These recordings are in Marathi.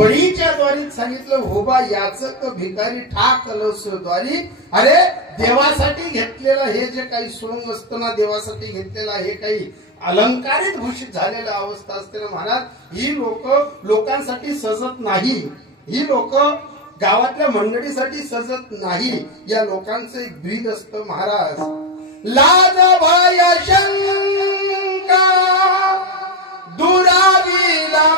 बळीच्या द्वारी सांगितलं होबा याचक भिकारी ठाक लस द्वारी. अरे देवासाठी घेतलेलं हे जे काही सोंग असतं ना, देवासाठी घेतलेला हे काही अलंकारित भूषित झालेल्या अवस्था असते ना महाराज, ही लोकांसाठी सजत नाही. ही लोक गावातल्या मंडळीसाठी सजत नाही. या लोकांचं एक ब्रीद असतं महाराज. लाज भय शंका दुरावीला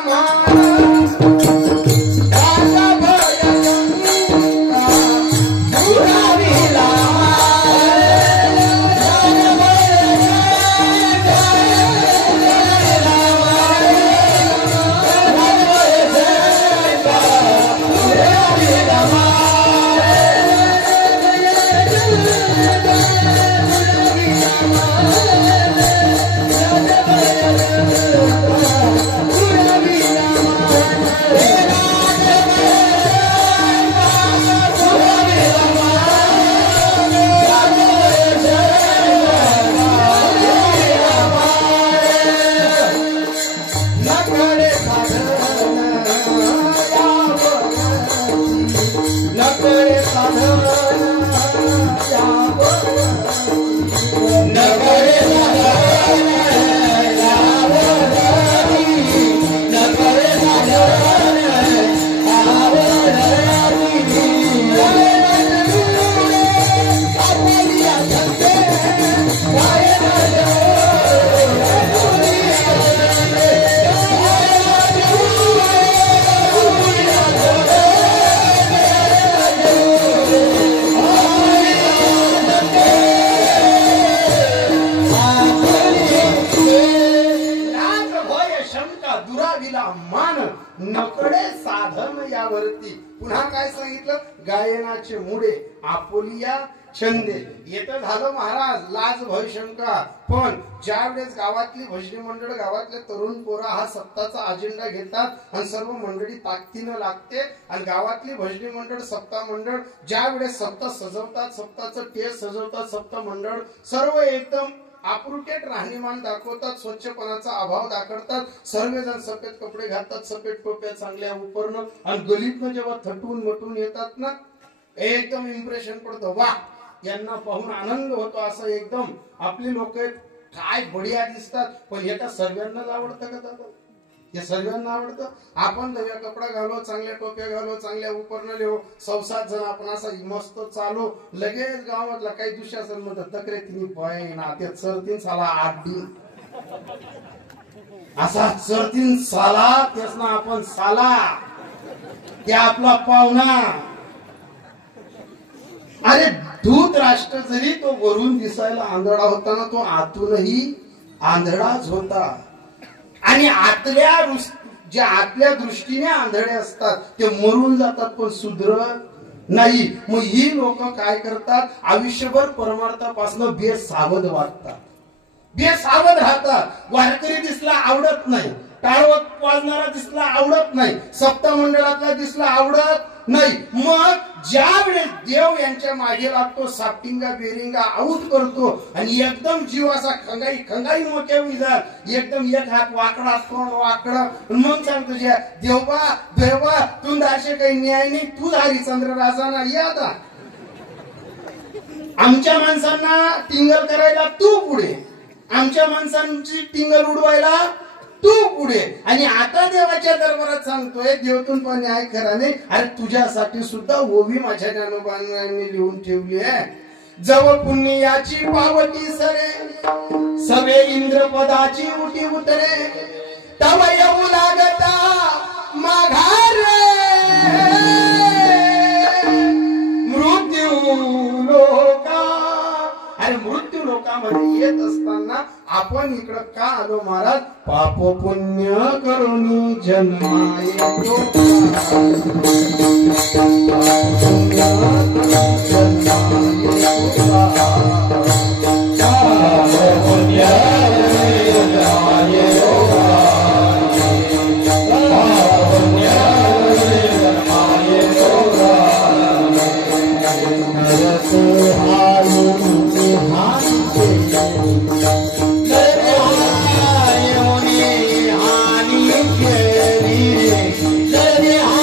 नकडे साधन यावरती. पुन्हा काय सांगितलं, गायनाचे मुडे आपोलिया छंदे. येतं झालं महाराज लाज भय शंका. पण ज्या वेळेस गावातली भजनी मंडळ, गावातले तरुण पोरा हा सप्ताहाचा अजेंडा घेतात आणि सर्व मंडळी ताकदीनं लागते आणि गावातली भजनी मंडळ, सप्ताह मंडळ ज्या वेळेस सप्ताह सजवतात, सप्ताहाचं टेस सजवतात, सप्ताह मंडळ सर्व एकदम आप्रुटेट राहणीमान दाखवतात, स्वच्छपणाचा अभाव दाखवतात, सर्वजण सफेद कपडे घालतात, सफेद टोप्या चांगल्या उपरणं आणि गलीतनं जेव्हा थटून मटून येतात ना, एकदम इम्प्रेशन पडतं. वा, यांना पाहून आनंद होतो. असं एकदम आपली लोक काय बढिया दिसतात. पण हे का सर्वांनाच आवडतं का दादा? हे सर्वांना आवडतं. आपण नव्या कपडा घालो, चांगल्या टोप्या घालो, चांगल्या उपरणं लिहो, 6-7 जण आपण असा मस्त चालू, लगेच गावातला काही दुशासन म्हणतात तक्रे तिने पाय ना ते चरतीन साला 8 दिन असा चरतीन साला, तेच ना आपण साला, ते आपला पाहुणा. अरे दूत राष्ट्र जरी तो वरून दिसायला आंधळा होता ना, तो आतूनही आंधळाच होता. आणि जे आतल्या दृष्टीने आंधळे असतात ते मरून जातात पण सुधरत नाही. मग ही लोक काय करतात, आयुष्यभर परमार्थापासून बेसावध वागतात, बेसावध राहतात. वारकरी दिसला आवडत नाही, टाळवत वाजणारा दिसला आवडत नाही, सप्ताह मंडळातला दिसला आवडत नाही. मग ज्या वेळेस देव यांच्या मागे लागतो, सापटिंगा बेरिंगा आऊट करतो आणि एकदम जीव असा खंगाई मोठ्या विजार, एकदम एक हात वाकडा, तोंड वाकडा, मग सांगतो देवा तू दाशे काही न्याय नाही, तू हरिश्चंद्र राजा नाही. आता आमच्या माणसांना टिंगल करायला तू पुढे, आमच्या माणसांची टिंगल उडवायला तू पुढे. आणि आता देवाच्या दरबारात सांगतोय, देवतून पण न्याय खरा नाही. अरे तुझ्यासाठी सुद्धा ओवी माझ्या ज्ञानोबांनी लिहून ठेवली आहे. जव पुण्याची पावती सरे, सवे इंद्रपदाची उटी उतरे, तव येऊ लागता माघार मृत्यू लोका. अरे मृत्यू लोकांमध्ये येत असताना आपण इकडं का आलो महाराज? पाप पुण्य करून जन्माय Let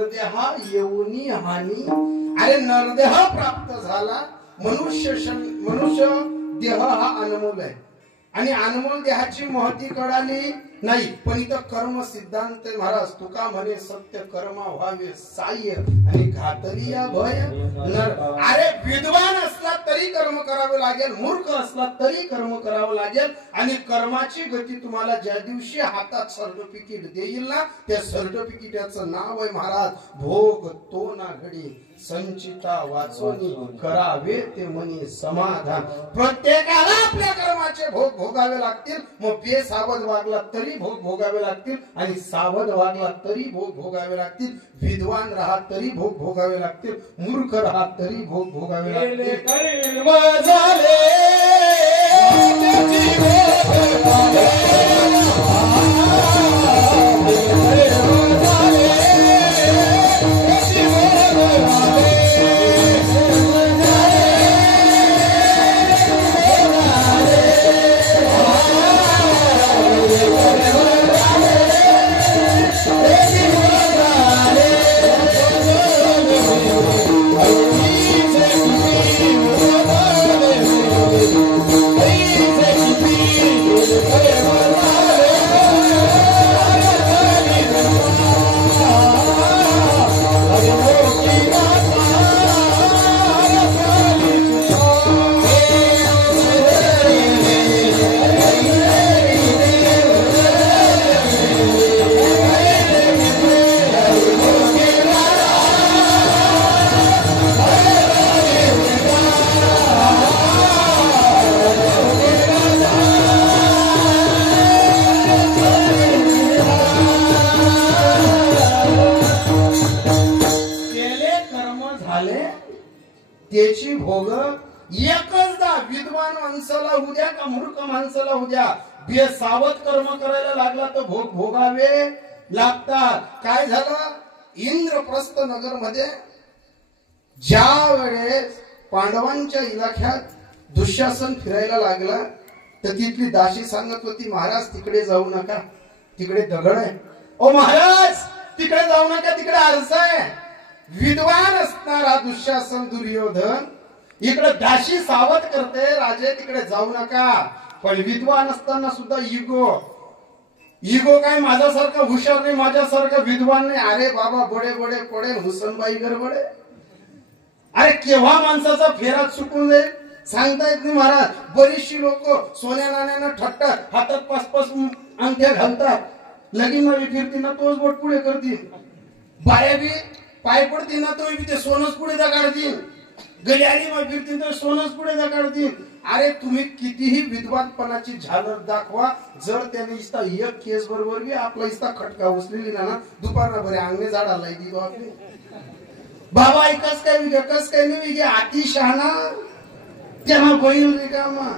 नरदेहा येऊनी हानी. अरे नरदेह प्राप्त झाला, मनुष्य देह हा अनमोल आहे आणि अनमोल देहाची महती कळाली नाही. पण इथं कर्म सिद्धांत महाराज तुका म्हणे सत्य कर्मा व्हावे साह्य आणि घातलिया भय नर. अरे विद्वान असला तरी कर्म करावे लागेल, मूर्ख असला तरी कर्म करावं लागेल. आणि कर्माची गती तुम्हाला ज्या दिवशी हातात सर्टिफिकेट देईल ना, त्या सर्टिफिकेटचं नाव आहे महाराज भोग तो ना घडी संचिता वाचोनी करावे ते म्हणे समाधान. प्रत्येकाला आपल्या कर्माचे भोग भोगावे लागतील. मग बेसावध वागला तरी भोग भोगावे लागतील आणि सावध वागला तरी भोग भोगावे लागतील. विद्वान राहा तरी भोग भोगावे लागतील, मूर्ख राहा तरी भोग भोगावे लागतील. त्याची भोग एकचदा विद्वान माणसाला उद्या का मूर्ख माणसाला उद्या बेसावध कर्म करायला लागला तर भोग भोगावे लागतात. काय झालं इंद्रप्रस्थ नगर मध्ये ज्या वेळेस पांडवांच्या इलाख्यात दुःशासन फिरायला लागला तर तिथली दासी सांगत होती महाराज तिकडे जाऊ नका, तिकडे दगड आहे. ओ महाराज तिकडे जाऊ नका, तिकडे आरसा आहे. विद्वान असणारा दुःशासन दुर्योधन इकडे दाशी सावध करते राजे तिकडे जाऊ नका. पण विद्वान असताना सुद्धा इगो काय माझ्यासारखा हुशार नाही, माझ्यासारखा विद्वान नाही. अरे बाबा बडे बडे पडेल हुसनबाई गडबडे. अरे केव्हा माणसाचा फेरा चुकून जाईल सांगता येत नाही महाराज. बरीचशी लोक सोन्या नाण्यानं ठटतात, हातात 5-5 अंगठ्या घालतात, लगीन मध्ये फिरतील ना तोच बोट पुढे करतील. बाया बी पाय पडतील ना तो ते सोनच पुढे दगाडतील. गड्याली मग फिरतील तर सोनच पुढे दगाडतील. अरे तुम्ही कितीही विद्वानपणाची झालर दाखवा, जर त्याने इस्ता एक केस बरोबर बी आपला इस्ता खटका उचलेली ना दुपारना बरे अंगणे झाडाला दी आपले बाबा एकच काय विगे कस काय नाही विगे अति शहाणा त्यांना बैल रिकामा.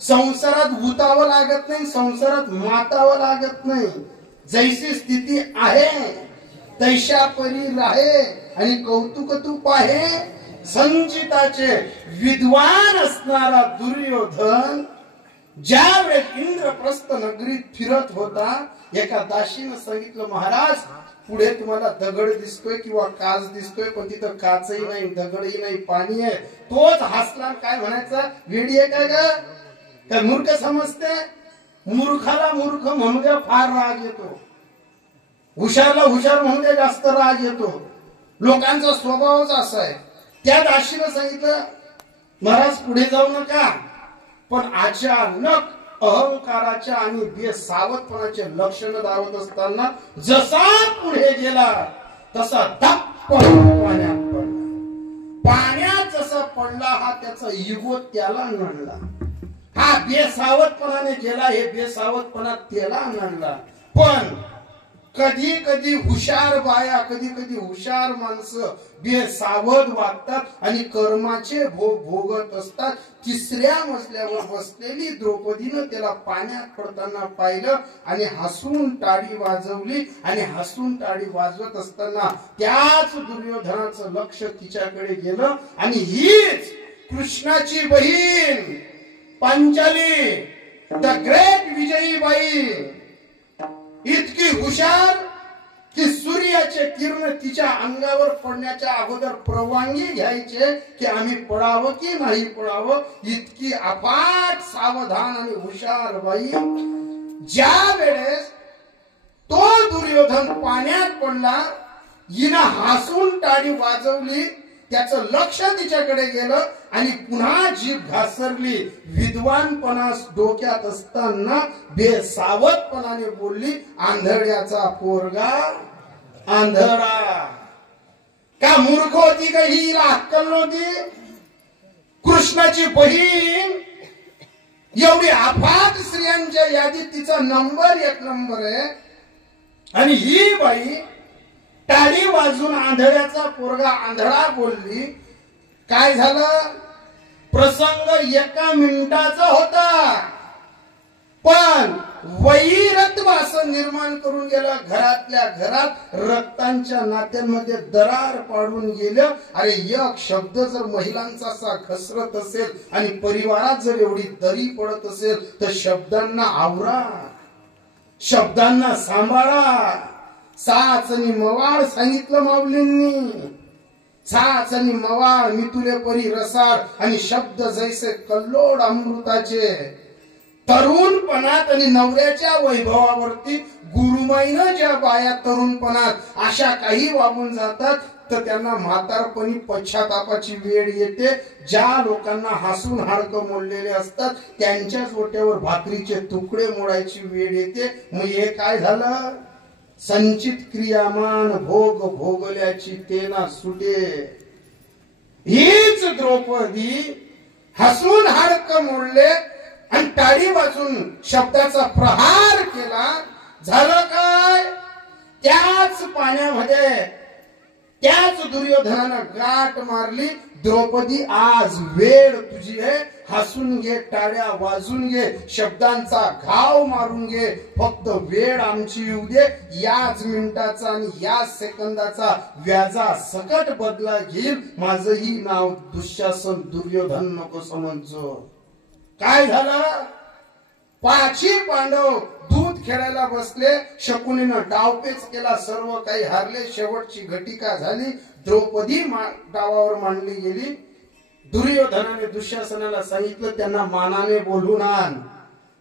संसारात उतावं लागत नाही, संसारात मातावं लागत नाही. जैसी स्थिती आहे तैशा परी राहे आणि कौतुक तू पाहे संचिताचे. विद्वान असणारा दुर्योधन ज्या वेळेस इंद्रप्रस्थ नगरीत फिरत होता एका दासीनं सांगितलं महाराज पुढे तुम्हाला दगड दिसतोय किंवा काच दिसतोय, पण तिथं काचही नाही दगडही नाही पाणी आहे. तोच हसला काय म्हणायचा वेडी आहे काय ग, काय मूर्ख समजते. मूर्खाला मूर्ख म्हणू द्या फार राग येतो, हुशारला हुशार म्हणून द्या जास्त राग येतो. लोकांचा स्वभावच असा आहे. त्या दासीनं सांगितलं महाराज पुढे जाऊ नका, पण अचानक अहंकाराच्या आणि बेसावधपणाचे लक्षण दाखवत असताना जसा पुढे गेला तसा धप्प पाण्यात पडला. पाण्यात जसा पडला हा त्याचा इगो त्याला नडला. हा बेसावधपणाने गेला, हे बेसावधपणा त्याला नडला. पण कधी कधी हुशार बाया, कधी कधी हुशार माणसं बेसावध वागतात आणि कर्माचे भोग भोगत असतात. 3ऱ्या मजल्यावर बसलेली द्रौपदीनं त्याला पाण्यात पडताना पाहिलं आणि हसून टाळी वाजवली. आणि हसून टाळी वाजवत असताना त्याच दुर्योधनाचं लक्ष तिच्याकडे गेलं आणि हीच कृष्णाची बहीण पांचाली द ग्रेट विजयीबाई इतकी हुशार की सूर्याचे किरण तिच्या अंगावर पडण्याच्या अगोदर परवानगी घ्यायचे की आम्ही पडावं की नाही पडावं. इतकी अफाट सावधान आणि हुशार बाई. ज्या वेळेस तो दुर्योधन पाण्यात पडला, हिनं हसून टाळी वाजवली, त्याचं लक्ष तिच्याकडे गेलं आणि पुन्हा जीभ घासरली. विद्वानपणा डोक्यात असताना बेसावधपणाने बोलली, आंधळ्याचा पोरगा आंधळा. का मूर्ख होती का ही? अक्कल नव्हती? कृष्णाची बहीण एवढी अफाट स्त्रियांच्या यादीत तिचा नंबर 1 नंबर आहे आणि ही बाई टाळी वाजून आंधळ्याचा पोरगा आंधळा बोलली. काय झालं? प्रसंग 1 मिनिटाचा होता, पण वैरत्व असं निर्माण करून गेलं. घरातल्या घरात रक्तांच्या नात्यांमध्ये दरार पाडून गेलं. अरे एक शब्द जर महिलांचा असा घसरत असेल आणि परिवारात जर एवढी दरी पडत असेल तर शब्दांना आवरा, शब्दांना सांभाळा. साच आणि मवाळ सांगितलं माऊलींनी. साच आणि मवाळ मितुले परी रसाळ आणि शब्द जैसे कल्लोड अमृताचे. तरुणपणात आणि नवऱ्याच्या वैभवावरती गुरुमाईनं ज्या बाया तरुणपणात अशा काही वागून जातात तर त्यांना म्हातारपणी पश्चातापाची वेळ येते. ज्या लोकांना हसून हाडकं मोडलेले असतात त्यांच्याच ओट्यावर भाकरीचे तुकडे मोडायची वेळ येते. मग हे काय झालं? संचित क्रियामान भोग भोगल्याची तेना सुटे. हीच द्रौपदी हसून हाडकं मोडले आणि टाळी वाजून शब्दाचा प्रहार केला. झालं काय? त्याच पाण्यामध्ये त्याच दुर्योधनानं गाठ मारली. द्रौपदी आज वेळ तुझी आहे, हसून घे, टाळ्या वाजून घे, शब्दांचा घाव मारून घे, फक्त वेळ आमची येऊ दे. याच मिनिटाचा आणि याच सेकंदाचा व्याजा सकट बदला घेईल. माझंही नाव दुःशासन दुर्योधन नको समजो. काय झालं? 5 पांडव दूध खेळायला बसले. शकुनीनं डावपेच केला, सर्व काही हारले. शेवटची घटिका झाली. द्रौपदी डावावर मांडली गेली. दुर्योधनाने दुःशासनाला सांगितलं, त्यांना मानाने बोलून आण.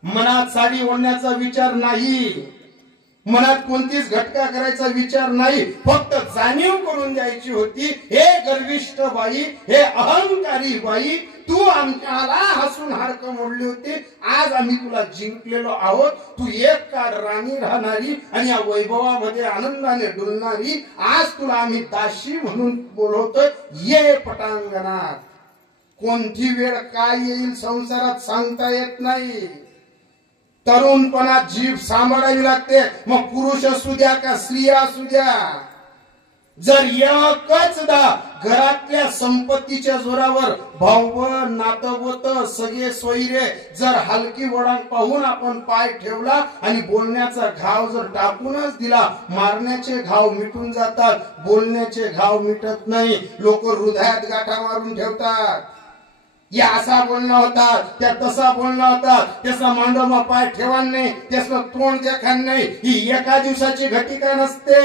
मनात साडी ओढण्याचा विचार नाही, मनात कोणतीच घटका करायचा विचार नाही, फक्त जाणीव करून द्यायची होती. हे गर्विष्ठ बाई, हे अहंकारी बाई, तू आम्हाला हसून हाडकं मोडली होती. आज आम्ही तुला जिंकलेलो आहोत. तू एक काळ राणी राहणारी आणि या वैभवामध्ये आनंदाने डुलणारी. आज तुला आम्ही दाशी म्हणून बोलवतोय. ये पटांगणात. कोणती वेळ काय येईल संसारात सांगता येत नाही. तरुणपणात जीभ सांभाळावी लागते. मग पुरुष असू द्या का स्त्रिया असू द्या. जर एकचदा घरातल्या संपत्तीच्या जोरावर भाऊ नातवत सगळे सोयरे जर हलकी वळण पाहून आपण पाय ठेवला आणि बोलण्याचा घाव जर टाकूनच दिला, मारण्याचे घाव मिटून जातात, बोलण्याचे घाव मिटत नाही. लोक हृदयात गाठा मारून ठेवतात. या असा बोलणं होता, त्या तसा बोलणं होता, त्याचा मांडोमा पाय ठेवा नाही, त्याचं तोंड देखा नाही. ही एका दिवसाची घटिका नसते.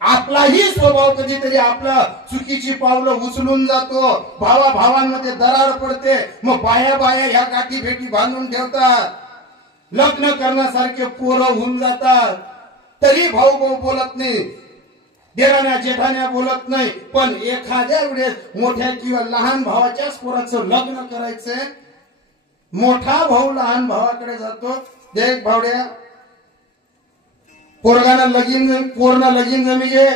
आपलाही स्वभाव कधीतरी आपला चुकीची पावलं उचलून जातो. भावा भावांमध्ये दरार पडते. मग बाया बाया ह्या गाठी भेटी बांधून ठेवतात. लग्न करण्यासारखे पोरं होऊन जातात, तरी भाऊ भाऊ बोलत नाही, देराण्या जेठाण्या बोलत नाही. पण एखाद्या वेळेस मोठ्या किंवा लहान भावाच्याच पोराचं लग्न करायचंय, मोठा भाऊ लहान भावाकडे जातो, देख भावड्या पोरगाना लगीन पोरना लगीन जमीजे.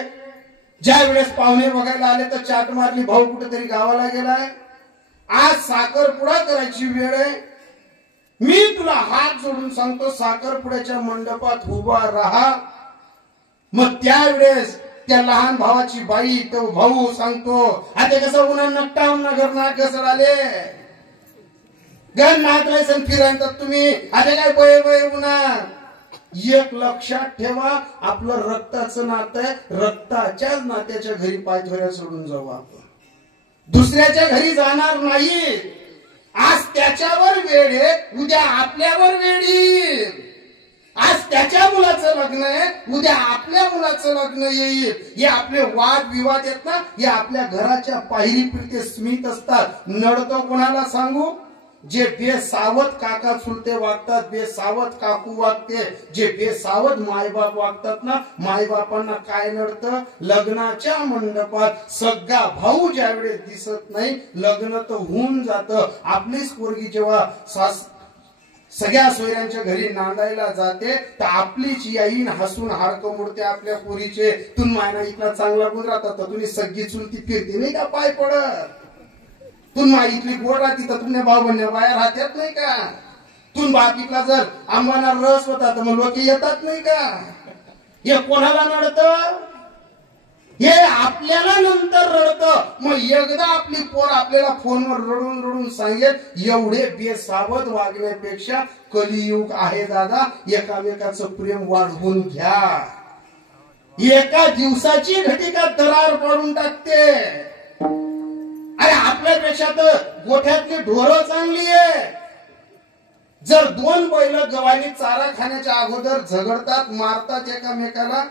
ज्या वेळेस पाहुणे बघायला आले तर चाट मारली, भाऊ कुठेतरी गावाला गेलाय, आज साखरपुडा करायची वेळ आहे. मी तुला हात जोडून सांगतो, साखरपुड्याच्या मंडपात उभा राहा. मग त्यावेळेस त्या लहान भावाची बाई तो भाऊ सांगतो, आता कसं उन्हा नकटावून नगर नाक घसराले गण नाक लायसन फिरायचं तुम्ही, आता काय बये बये उन्हा. एक लक्षात ठेवा, आपलं रक्ताचं नातं आहे. रक्ताच्याच नात्याच्या घरी पायथोऱ्या सोडून जाऊ आपण, दुसऱ्याच्या घरी जाणार नाही. आज त्याच्यावर वेळ आहे, उद्या आपल्यावर वेळ येईल. आज त्याच्या मुलाचं लग्न आहे, उद्या आपल्या मुलाचं लग्न येईल. हे आपले वाद विवाद आहेत ना, हे आपल्या घराच्या पायरी पिरते स्मित असतात. नडतो कोणाला सांगू? जे बेसावध काका चुलते वागतात, बेसावध काकू वागते, जे बेसावध मायबाप वागतात ना, मायबापांना काय नडतं? लग्नाच्या मंडपात सगळा भाऊ ज्यावेळेस दिसत नाही, लग्न तर होऊन जातं. आपलीच पोरगी जेव्हा सगळ्या सोयऱ्यांच्या घरी नांदायला जाते तर आपलीच याईन हसून हाडकं मोडते आपल्या पोरीचे. तुम मायना इथला चांगला गुण राहतात तर तुम्ही सगळी चुलती फिरते नाही का पाय पडत? तुम माई इथली गोड राहती तर तुमने भाऊ बहिणी बाया राहतात नाही का? तुम बाकीतला जर आंबाना रस होता तर मग लोक येतात नाही का? हे कोणाला नडतं? हे आपल्याला नंतर रडतं. मग एकदा आपली पोर आपल्याला फोनवर रडून रडून सांगेल, एवढे बेसावध वागण्यापेक्षा कलियुग आहे दादा, एकामेकाचं प्रेम वाढवून घ्या. एका दिवसाची घटिका दरार पाडून टाकते. अरे आपल्यापेक्षा तर गोठ्यातली ढोरं चांगली आहे. जर दोन बैल गव्हाणी चारा खाण्याच्या अगोदर झगडतात, मारतात एकामेकाला,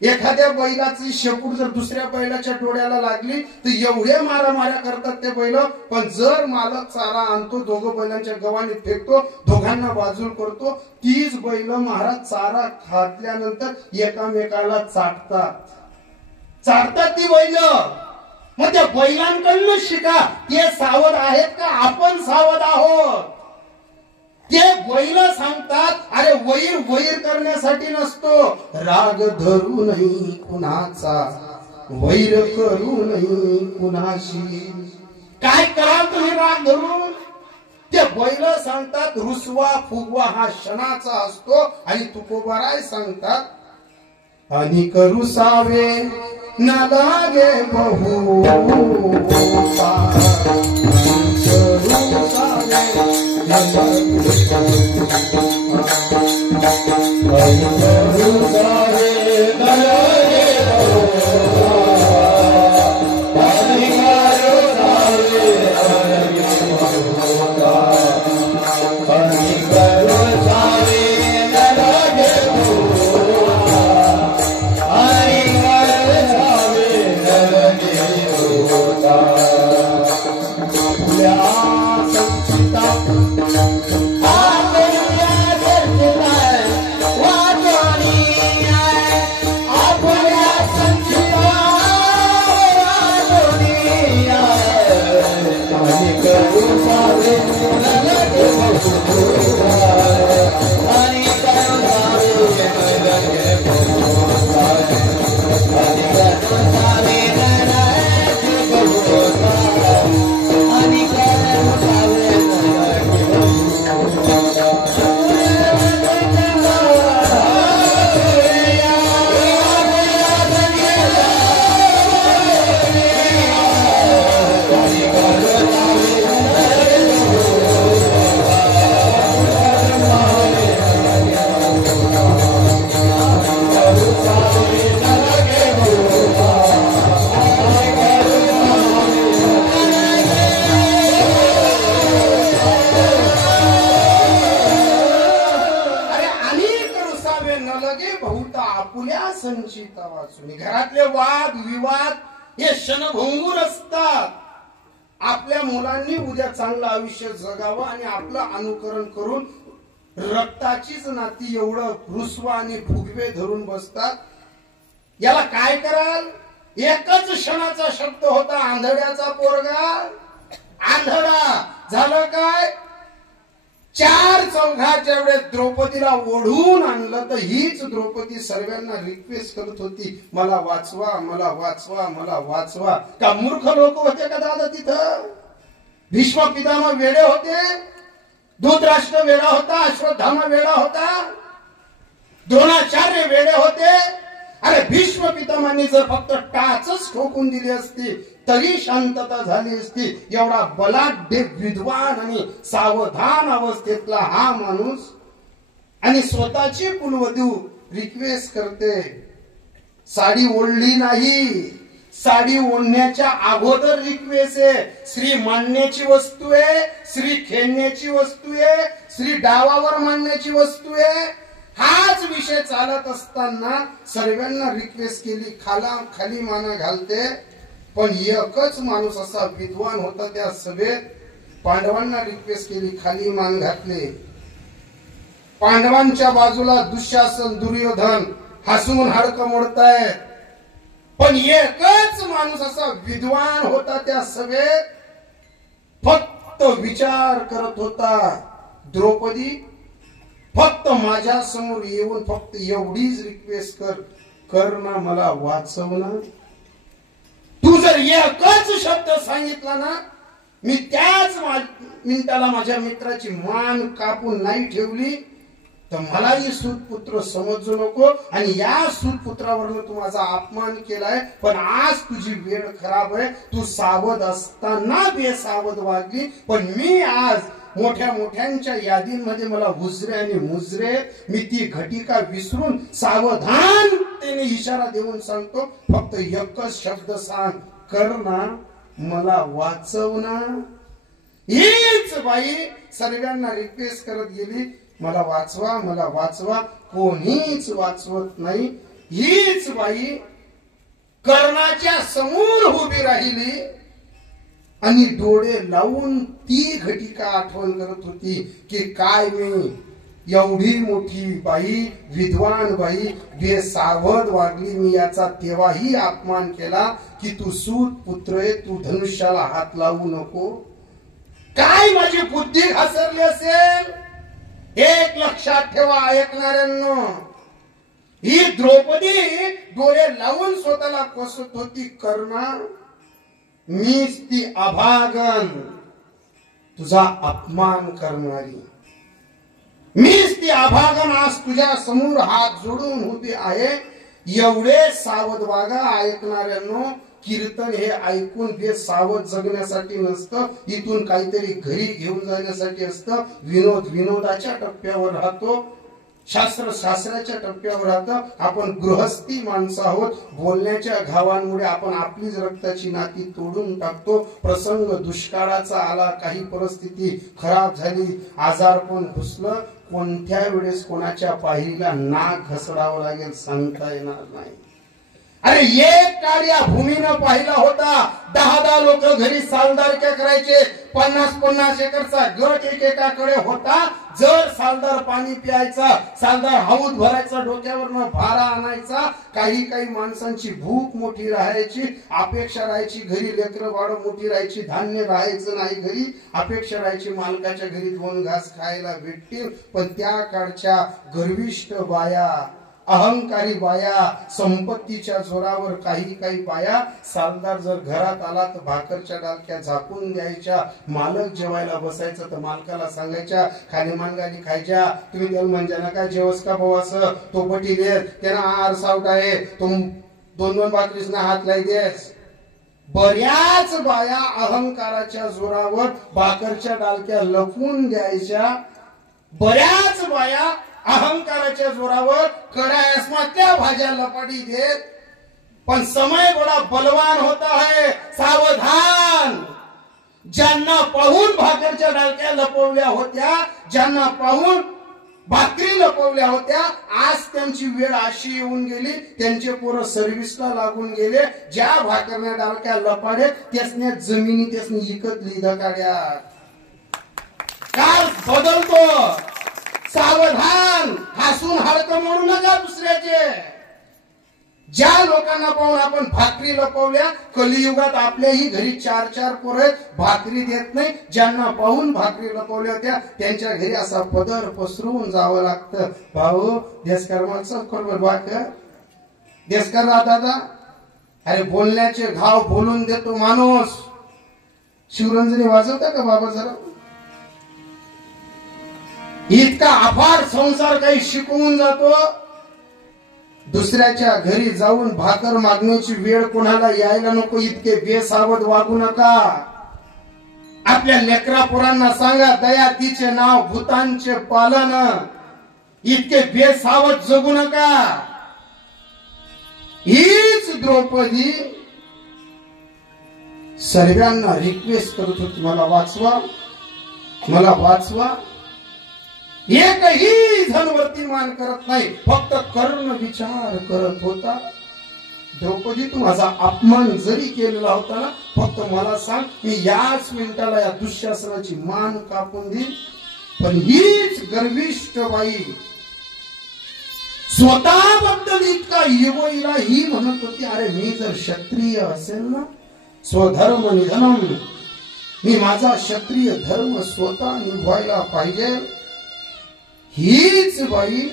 एखाद्या बैलाची शेपूट जर दुसऱ्या बैलाच्या डोळ्याला लागली तर एवढे मारामाऱ्या करतात ते बैल. पण जर मालक चारा आणतो, दोघं बैलांच्या गव्हाणी फेकतो, दोघांना बाजूला करतो, तीच बैल महाराज चारा खाल्ल्यानंतर एकामेकाला चाटतात ती बैल. मग त्या बैलांकडून शिका. ते सावध आहेत का आपण सावध आहोत? ते बैल सांगतात, अरे वैर वैर करण्यासाठी नसतो, राग धरू नाही कुणाचा, वैर करू नाही कुणाशी. काय कराल तुम्ही राग धरून? ते बैल सांगतात रुसवा फुगवा हा क्षणाचा असतो. आणि तुकोबाराय सांगतात, आणि करू सावे न लागे बहु घरातले वाद विवाद हे क्षणभंगूर असतात. आपल्या मुलांनी उद्या चांगलं आयुष्य जगावं आणि आपलं अनुकरण करून रक्ताचीच नाती एवढं रुसवा आणि फुगवे धरून बसतात. याला काय कराल? एकच क्षणाचा शब्द होता, आंधळ्याचा पोरगा. आंधळा झालं काय? चार चौघाच्या वेळेस द्रौपदीला ओढून आणलं तर हीच द्रौपदी सर्वांना रिक्वेस्ट करत होती, मला वाचवा, मला वाचवा, मला वाचवा. का मूर्ख लोक होते का दादा तिथं? भीष्म पितामह वेडे होते, धृतराष्ट्र वेडा होता, अश्वत्थामा वेडा होता, द्रोणाचार्य वेडे होते. अरे भीष्म पितामहांनी जर फक्त टाचच ठोकून दिली असती तरी शांतता झाली असती. एवढा बलाढ्य विद्वान आणि सावधान अवस्थेतला हा माणूस आणि स्वतःची कुलवधू रिक्वेस्ट करते, साडी ओढली नाही. साडी ओढण्याच्या अगोदर रिक्वेस्ट आहे. स्त्री मांडण्याची वस्तू आहे, स्त्री खेळण्याची वस्तू आहे, स्त्री डावावर मांडण्याची वस्तू आहे. हाच विषय चालत असताना सर्वांना रिक्वेस्ट केली, खाली माना घालते. पण एकच माणूस असा विद्वान होता त्या सभेत. पांडवांना रिक्वेस्ट केली, खाली मान घातले. पांडवांच्या बाजूला दुःशासन, दुर्योधन हसून हाडकं मोडतायत. पण एकच माणूस असा विद्वान होता त्या सभेत, फक्त विचार करत होता. द्रौपदी, फक्त माझ्या समोर येऊन फक्त एवढीच रिक्वेस्ट कर ना, मला वाचव ना. तू जर एकच शब्द सांगितला ना, मी त्याच मिनिटाला माझ्या मित्राची मान कापून नाही ठेवली तर मलाही सूतपुत्र समजू नको. आणि या सूतपुत्रावरनं तू माझा अपमान केलाय. पण आज तुझी वेळ खराब आहे. तू सावध असताना बेसावध वागली. पण मी आज मोठ्या मोठ्यांच्या यादींमध्ये मला हुजरे आणि मुजरे, मी ती घटिका विसरून सावधानतेने इशारा देऊन सांगतो, फक्त एकच शब्द सांग, कर ना, मला वाचव ना. हीच बाई सर्वांना रिक्वेस्ट करत गेली, मला वाचवा, मला वाचवा. कोणीच वाचवत नाही. हीच बाई कर्णाच्या समोर उभी राहिली आणि डोळे लावून ती घटिका आठवण करत होती की काय मी एवढी मोठी बाई, विद्वान बाई बेसावध वागली. मी याचा तेव्हाही अपमान केला की तू सूत पुत्र आहे, तू धनुष्याला हात लावू नको. काय माझी बुद्धी घसरली असेल. एक लक्षात ठेवा ऐकणाऱ्यांनो, ही द्रौपदी डोळे लावून स्वतःला कोसत होती, कर्णा मीच ती अभागन, तुझा अपमान करणारी, मीच ती अभागन आज तुझ्या समोर हात जोडून उभी आहे. एवढे सावध वागा ऐकणाऱ्यांनो. कीर्तन हे ऐकून बेसावध जगण्यासाठी नसतं, इथून काहीतरी घरी घेऊन जाण्यासाठी असतं. विनोद विनोदाच्या टप्प्यावर राहतो, शास्त्र शास्त्राच्या टप्प्यावर राहतं. आपण गृहस्थी माणसं आहोत. बोलण्याच्या घावांमुळे आपण आपलीच रक्ताची नाती तोडून टाकतो. प्रसंग दुष्काळाचा आला, काही परिस्थिती खराब झाली, आजारपण घुसलं, कोणत्या वेळेस कोणाच्या पाहिला नाक घसडावं लागेल सांगता येणार नाही. अरे एक काळ या भूमीनं पाहिला होता. 10 लोक घरी सालदारक्या करायचे. 50 एकरचा गट एकेकाकडे होता. जर सालदार पाणी प्यायचा, सालदार हौद भरायचा, डोक्यावरनं भारा आणायचा. काही माणसांची भूक मोठी राहायची, अपेक्षा राहायची घरी, लेकरं बाळ मोठी राहायची, धान्य राहायचं नाही घरी, अपेक्षा राहायची मालकाच्या घरी 2 घास खायला भेटतील. पण त्या काळच्या गर्विष्ठ बाया, अहंकारी बाया, संपत्तीच्या जोरावर काही बाया, सालदार जर घरात आला तर भाकरच्या डालक्या झाकून द्यायच्या. मालक जेवायला बसायचं तर मालकाला सांगायच्या खाली मानगाली खायच्या. तुम्ही त्याला म्हणजे नका जेवस का भाऊ, असं तो पटी देत, त्यांना आरसावट आहे, तो 2-2 भाकरीसना हात लाई देस. बऱ्याच बाया अहंकाराच्या जोरावर भाकरच्या डालक्या लपवून द्यायच्या. बऱ्याच बाया अहंकाराच्या जोरावर कडायस्मातल्या भाज्या लपाटी देत. पण समय बडा बलवान होता है, सावधान. ज्यांना पाहून भाकरच्या डालक्या लपवल्या होत्या, ज्यांना पाहून भाकरी लपवल्या होत्या, आज त्यांची वेळ अशी येऊन गेली, त्यांचे पोरं सर्व्हिसला लागून गेले. ज्या भाकरच्या डालक्या लपाडे त्यासने जमिनी त्यासने इकत लिहिलं काढ्या. काळ बदलतो. सावधान. हसून हाडकं म्हणू नका दुसऱ्याचे. ज्या लोकांना पाहून आपण भाकरी लपवल्या, कलियुगात आपल्याही घरी 4-4 पोरं आहेत, भाकरी देत नाही. ज्यांना पाहून भाकरी लपवल्या होत्या त्यांच्या घरी असा पदर पसरून जावं लागतं. भाऊ देशकर्माचं बरोबर भाकर देशकर दादा. अरे बोलण्याचे घाव बोलून देतो माणूस. शिवरंजनी वाजवता का बाबा जरा. इतका अफाट संसार काही शिकवून जातो. दुसऱ्याच्या घरी जाऊन भाकर मागण्याची वेळ कोणाला यायला नको. इतके बेसावध वागू नका. आपल्या लेकरा पोरांना सांगा दया तिचे नाव, भूतांचे पालन. इतके बेसावध जगू नका. हीच द्रौपदी सर्वांना रिक्वेस्ट करत होती, मला वाचवा, मला वाचवा. एकही जण वर्तीमान करत नाही, फक्त कर्ण विचार करत होता. द्रौपदी, तू माझा अपमान जरी केलेला होता ना, फक्त मला सांग, मी याच मिनिटाला या दुःशासनाची मान कापून देईल. पण हीच गर्विष्ठ बाई स्वतःबद्दल इतका इगोईला ही म्हणत होती, अरे मी जर क्षत्रिय असेल ना, स्वधर्म निधनम, मी माझा क्षत्रिय धर्म स्वतः निभवायला पाहिजे. हीच बाई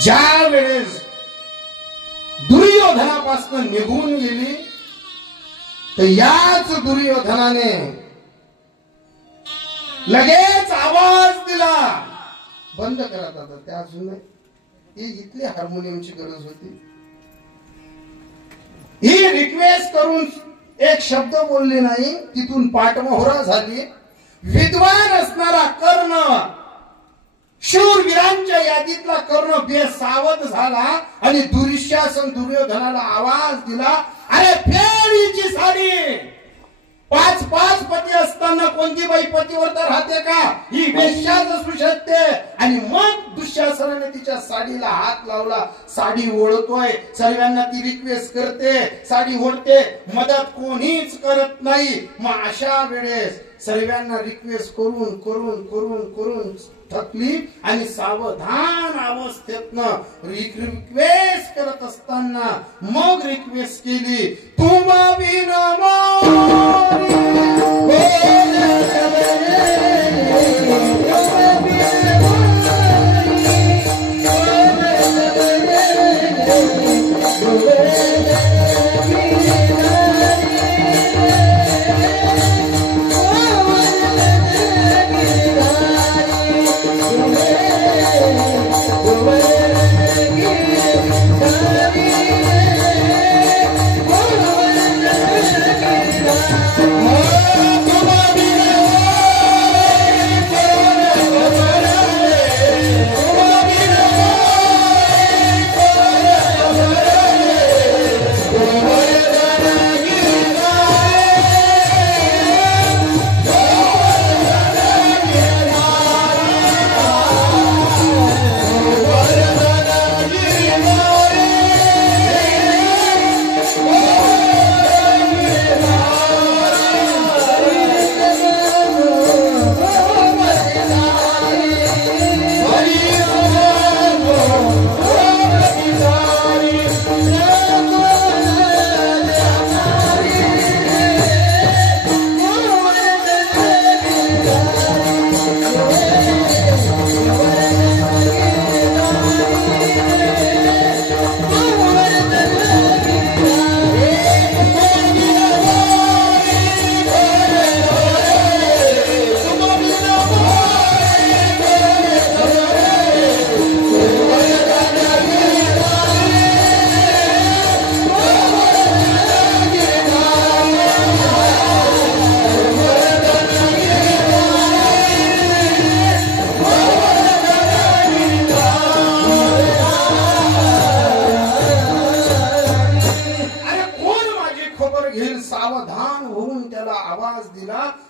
ज्या वेळेस दुर्योधनापासून निघून गेली, तर याच दुर्योधनाने लगेच आवाज दिला, बंद करा दादा, त्या अजून ही इथली हार्मोनियमची गरज होती. ही रिक्वेस्ट करून एक शब्द बोलली नाही, तिथून पाठमोहरा झाली. विद्वान असणारा कर्ण, शूरवीरांच्या यादीतला कर्ण बेसावध झाला आणि दुःशासन दुर्योधनाला आवाज दिला, अरे फेरीची साडी. 5 पती असताना कोणती बाई पतिव्रता राहते का? ही वेश्याच असू शकते. आणि मग दुःशासनाने तिच्या साडीला हात लावला, साडी ओढतोय, सर्वांना ती रिक्वेस्ट करते, साडी ओढते, मदत कोणीच करत नाही. मग अशा वेळेस सर्वांना रिक्वेस्ट करून करून करून करून थकली आणि सावधान अवस्थेतनं रिक्वेस्ट करत असताना मग रिक्वेस्ट केली, तुमा बिना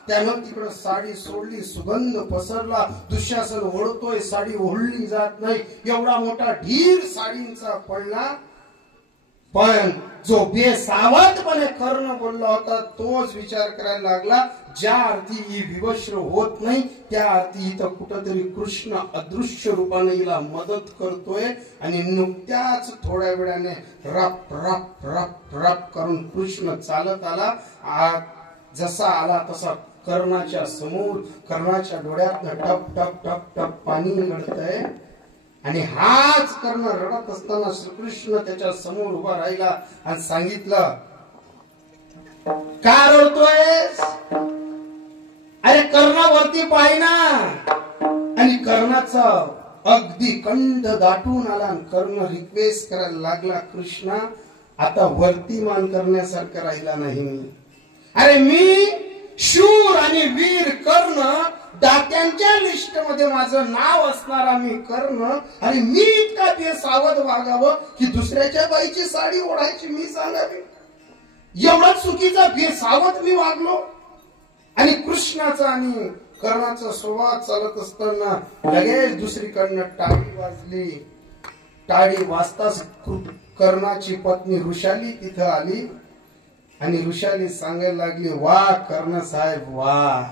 त्यानं तिकडे साडी सोडली, सुगंध पसरला, दुःशासन ओढतोय, साडी ओढली जात नाही, एवढा मोठा ढीर साडींचा पडला. पण जो बेसावधपणे कर्ण बोलला होता तोच विचार करायला लागला, ज्या अर्थी ही विवस्त्र होत नाही त्या अर्थी इथं कुठंतरी कृष्ण अदृश्य रूपाने हिला मदत करतोय. आणि नुकत्याच थोड्या वेळाने रप रप रप रप करून कृष्ण चालत आला. जसा आला तसा कर्णाच्या समोर, कर्णाच्या डोळ्यात टप टप टप टप पाणी गळतंय. आणि हाच कर्ण रडत असताना श्रीकृष्ण त्याच्या समोर उभा राहिला आणि सांगितलं, का रडतोयस? अरे कर्णावरती पाय ना. आणि कर्णाचा अगदी कंठ दाटून आला आणि कर्ण रिक्वेस्ट करायला लागला, कृष्णा आता वर्तीमान करण्यासारखं राहिला नाही मी. अरे मी शूर आणि वीर कर्ण, दात्यांच्या लिस्ट मध्ये माझं नाव असणारा मी कर्ण, आणि मी इतका बेसावध वागावं की दुसऱ्याच्या बाईची साडी ओढायची मी सांगावी? एवढा चुकीचा बेसावध मी वागलो. आणि कृष्णाचा आणि कर्णाचा स्वभाव चालत असताना लगेच दुसरीकडनं टाळी वाजली. टाळी वाजताच कर्णाची पत्नी ऋषाली तिथं आली आणि ऋषाली सांगायला लागली, वा कर्ण साहेब वा,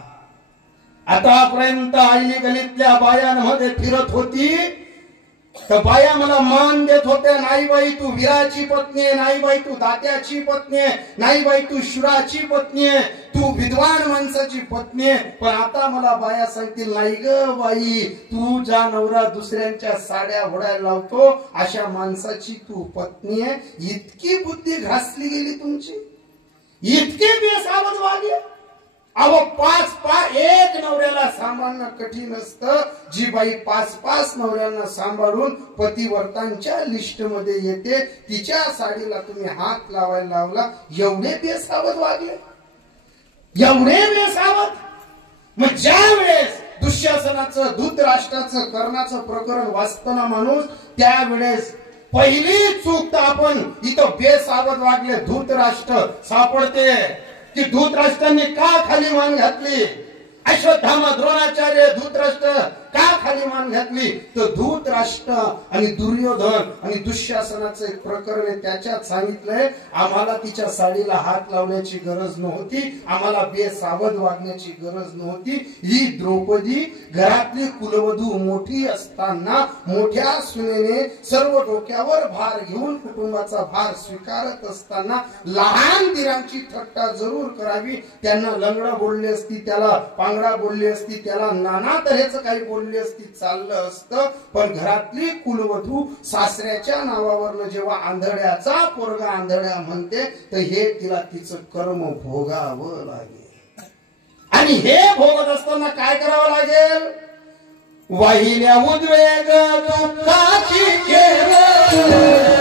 आतापर्यंत आईली गलीतल्या बायांमध्ये फिरत होती तर बाया मला मान देत होत्या, नाही बाई तू वीराची पत्नी आहे, नाही बाई तू दात्याची पत्नी आहे, नाही बाई तू शुराची पत्नी आहे, तू विद्वान माणसाची पत्नी आहे. पण आता मला बाया सांगतील, नाही ग बाई, तू ज्या नवरा दुसऱ्यांच्या साड्या ओढायला लावतो अशा माणसाची तू पत्नी आहे. इतकी बुद्धी घासली गेली तुमची, इतके बेसावध वागले. अहो पाच एक नवऱ्याला सांभाळणं कठीण असतं. जी बाई पाच नवऱ्यांना सांभाळून पतिव्रतांच्या लिस्ट मध्ये येते, तिच्या साडीला तुम्ही हात लावायला लावला. एवढे बेसावध वागले, एवढे बेसावध. मग ज्या वेळेस दुःशासनाचं धृतराष्ट्राचं कर्णाचं प्रकरण वाचताना माणूस, त्यावेळेस पहिली चूक तर आपण इथं बेसावध वागले. धृतराष्ट्र सापडते की धृतराष्ट्रांनी का खाली मान घातली, अश्वत्थामा द्रोणाचार्य धृतराष्ट्र का खाली मान घातली, तर धृतराष्ट्र आणि दुर्योधन आणि दुःशासनाचं एक प्रकरण आहे, त्याच्यात सांगितलंय आम्हाला तिच्या साडीला हात लावण्याची गरज नव्हती, आम्हाला बेसावध वागण्याची गरज नव्हती. ही द्रौपदी घरातली कुलवधू मोठी असताना मोठ्या सुनेने सर्व डोक्यावर भार घेऊन कुटुंबाचा भार स्वीकारत असताना लहान दिरांची थट्टा जरूर करावी. त्यांना लंगडा बोलली असती, त्याला पांगडा बोलली असती, त्याला नाना तऱ्हेचं काही बोलली असती, चाललं असतं. पण घरातली कुलवधू सासऱ्याच्या नावावरनं जेव्हा आंधळ्याचा पोरगा आंधळ्या म्हणते, तर हे तिला तिचं कर्म भोगावं लागेल. आणि हे भोगत असताना काय करावं लागेल, वाहिल्या उद्वेग दुःखाची केलं